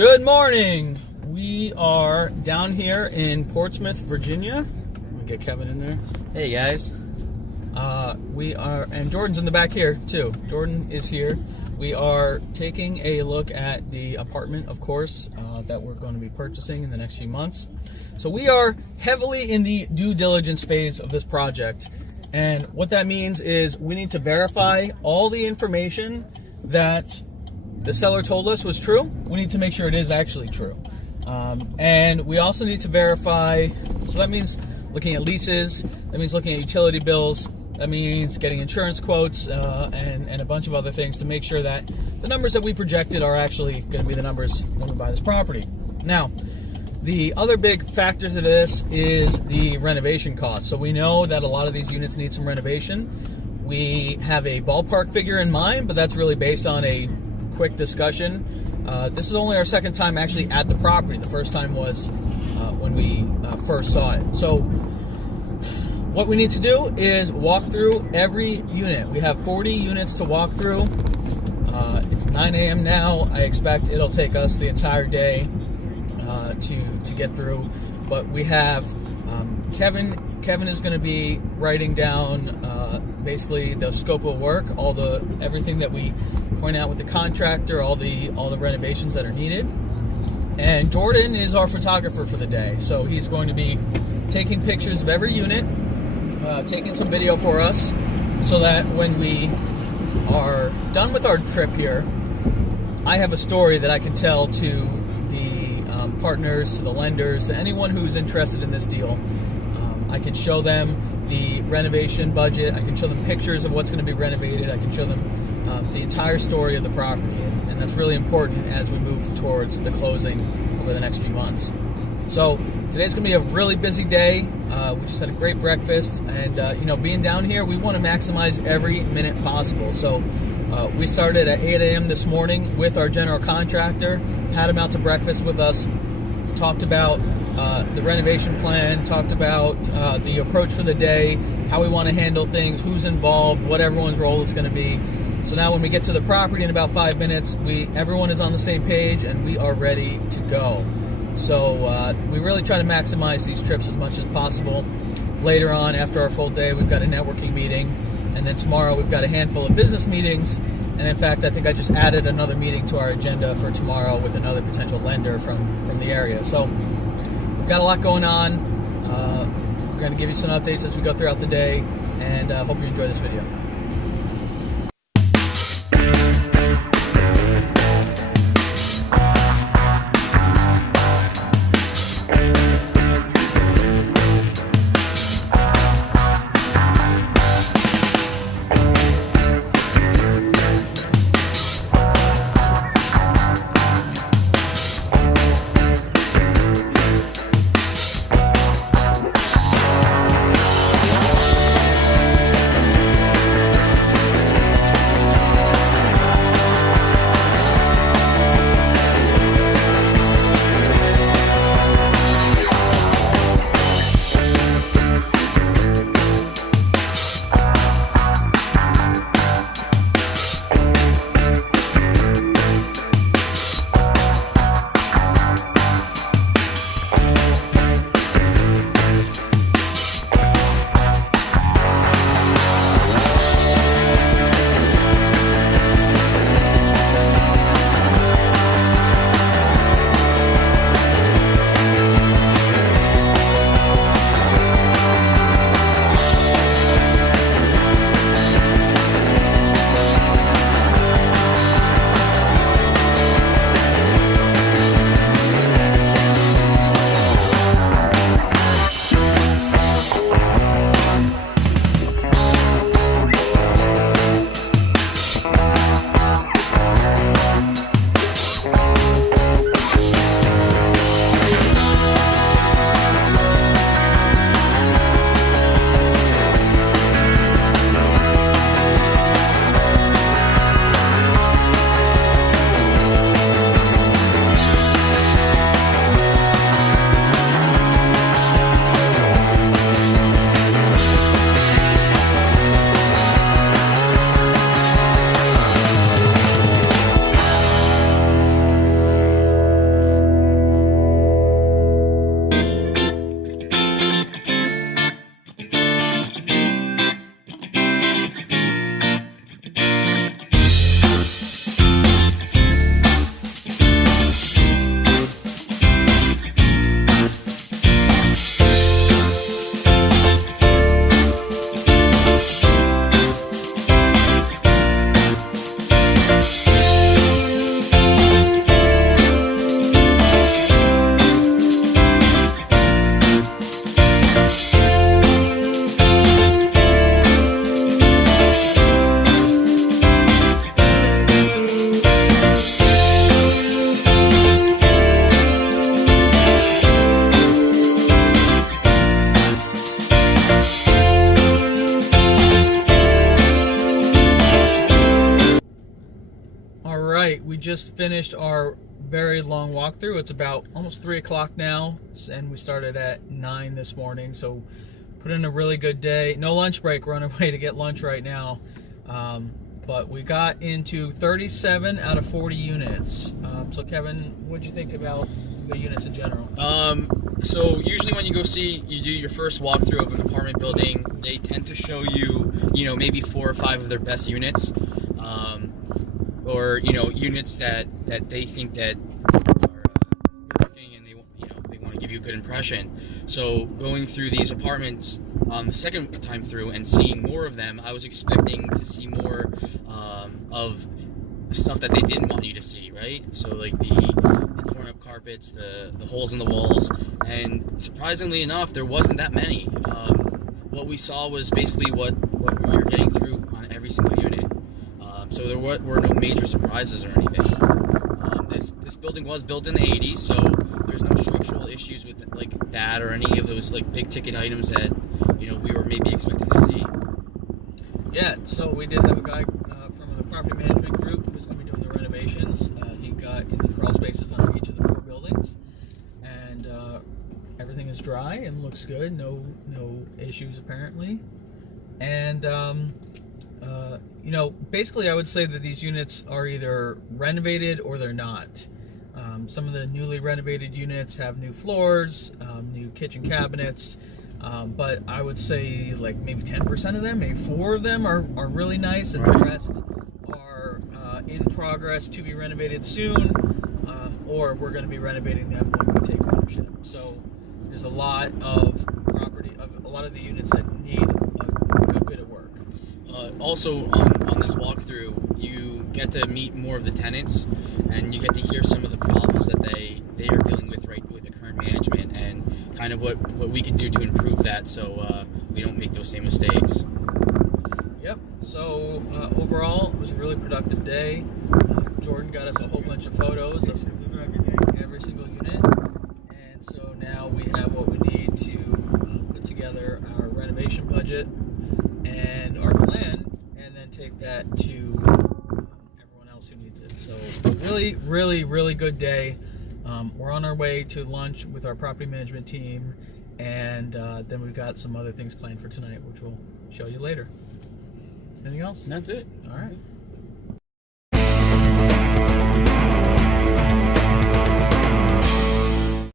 Good morning. We are down here in Portsmouth, Virginia. Let me get Kevin in there. Hey guys. We are, and Jordan's in the back here too. Jordan is here. We are taking a look at the apartment, of course, that we're going to be purchasing in the next few months. So we are heavily in the due diligence phase of this project. And what that means is we need to verify all the information that the seller told us was true. We need to make sure it is actually true. And we also need to verify, so that means looking at leases, that means looking at utility bills, that means getting insurance quotes, and a bunch of other things to make sure that the numbers that we projected are actually going to be the numbers when we buy this property. Now, the other big factor to this is the renovation cost. So we know that a lot of these units need some renovation. We have a ballpark figure in mind, but that's really based on a quick discussion. This is only our second time actually at the property. The first time was when we first saw it. So what we need to do is walk through every unit. We have 40 units to walk through. It's 9 a.m. now. I expect it'll take us the entire day to get through. But we have Kevin is going to be writing down basically the scope of work, everything that we point out with the contractor, all the renovations that are needed. And Jordan is our photographer for the day, so he's going to be taking pictures of every unit, taking some video for us, so that when we are done with our trip here, I have a story that I can tell to the partners, to the lenders, to anyone who's interested in this deal. I can show them the renovation budget. I can show them pictures of what's going to be renovated. I can show them the entire story of the property, and that's really important as we move towards the closing over the next few months. So today's going to be a really busy day. We just had a great breakfast, and being down here, we want to maximize every minute possible. So we started at 8 a.m. this morning with our general contractor, had him out to breakfast with us, talked about the renovation plan, talked about the approach for the day, how we want to handle things, who's involved, what everyone's role is going to be. So now when we get to the property in about 5 minutes, everyone is on the same page and we are ready to go. So we really try to maximize these trips as much as possible. Later on, after our full day, we've got a networking meeting, and then tomorrow we've got a handful of business meetings. And in fact, I think I just added another meeting to our agenda for tomorrow with another potential lender from the area. So we've got a lot going on. We're going to give you some updates as we go throughout the day, and hope you enjoy this video. we just finished our very long walkthrough. It's about almost 3 o'clock now, and we started at 9 this morning. So put in a really good day. No lunch break. We're on our way to get lunch right now. But we got into 37 out of 40 units. So Kevin, what'd you think about the units in general? So usually when you go see, you do your first walkthrough of an apartment building, they tend to show you, maybe 4 or 5 of their best units, or units that they think that are working, and they want to give you a good impression. So going through these apartments the second time through and seeing more of them, I was expecting to see more of stuff that they didn't want you to see, right? So like the torn up carpets, the holes in the walls, and surprisingly enough, there wasn't that many. What we saw was basically what we were getting through on every single unit. So there were no major surprises or anything. This building was built in the 80s, so there's no structural issues with like that or any of those like big ticket items that we were maybe expecting to see. Yeah, so we did have a guy from the property management group who's going to be doing the renovations. He got in the crawl spaces on each of the 4 buildings, and everything is dry and looks good. No issues apparently. And basically I would say that these units are either renovated or they're not. Some of the newly renovated units have new floors, new kitchen cabinets, but I would say like maybe 10% of them, maybe 4 of them are really nice, and the rest are in progress to be renovated soon, or we're going to be renovating them when we take ownership. So there's a lot of the units that need a good bit of work. Also, on this walkthrough, you get to meet more of the tenants, and you get to hear some of the problems that they are dealing with with the current management, and kind of what we can do to improve that, so we don't make those same mistakes. Yep. So overall, it was a really productive day. Jordan got us a whole bunch of photos of every single unit, and so now we have what we need to put together our renovation budget and our plan, and then take that to everyone else who needs it. So really, really, really good day. We're on our way to lunch with our property management team, and then we've got some other things planned for tonight, which we'll show you later. Anything else? And that's it. All right.